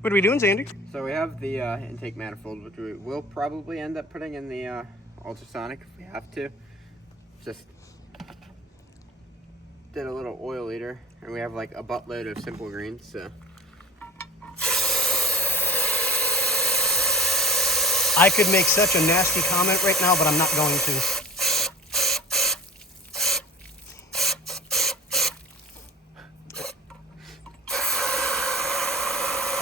What are we doing, Sandy? So we have the intake manifold, which we will probably end up putting in the ultrasonic if we have to. Just did a little oil leader, and we have like a buttload of simple greens, so. I could make such a nasty comment right now, but I'm not going to.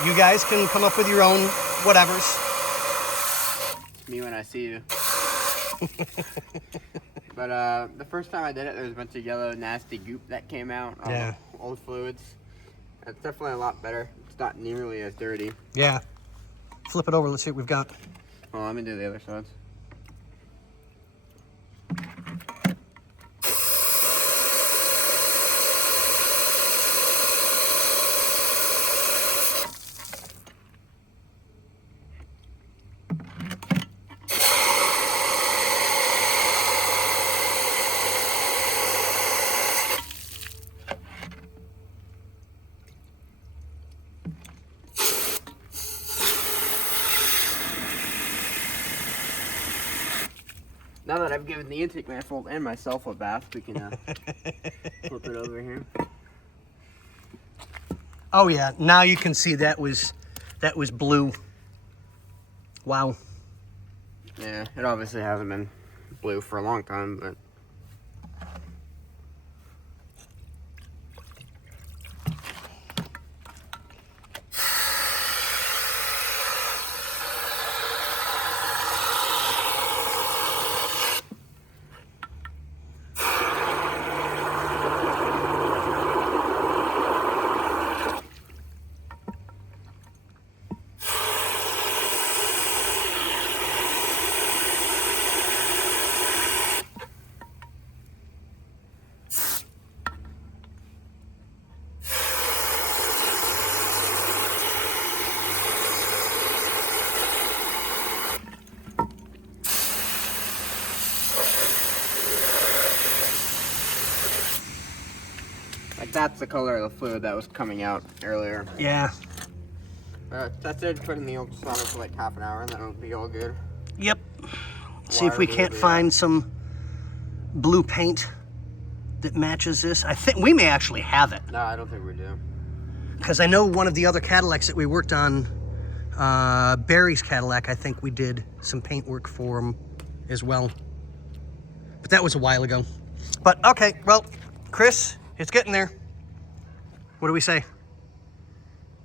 You guys can come up with your own whatevers. Me when I see you. But the first time I did it, there was a bunch of yellow, nasty goop that came out. Yeah. Old fluids. It's definitely a lot better. It's not nearly as dirty. Yeah. Flip it over. Let's see what we've got. Well, let me do the other sides. Now that I've given the intake manifold and myself a bath, we can flip it over here. Oh yeah, now you can see that was blue. Wow. Yeah, it obviously hasn't been blue for a long time, but like that's the color of the fluid that was coming out earlier. Yeah. That's it. Put in the ultrasonic for like half an hour, and then it'll be all good. Yep. See if we can't find some blue paint that matches this. I think we may actually have it. No, I don't think we do. Because I know one of the other Cadillacs that we worked on, Barry's Cadillac, I think we did some paint work for him as well. But that was a while ago. But okay, well, Chris, it's getting there. What do we say?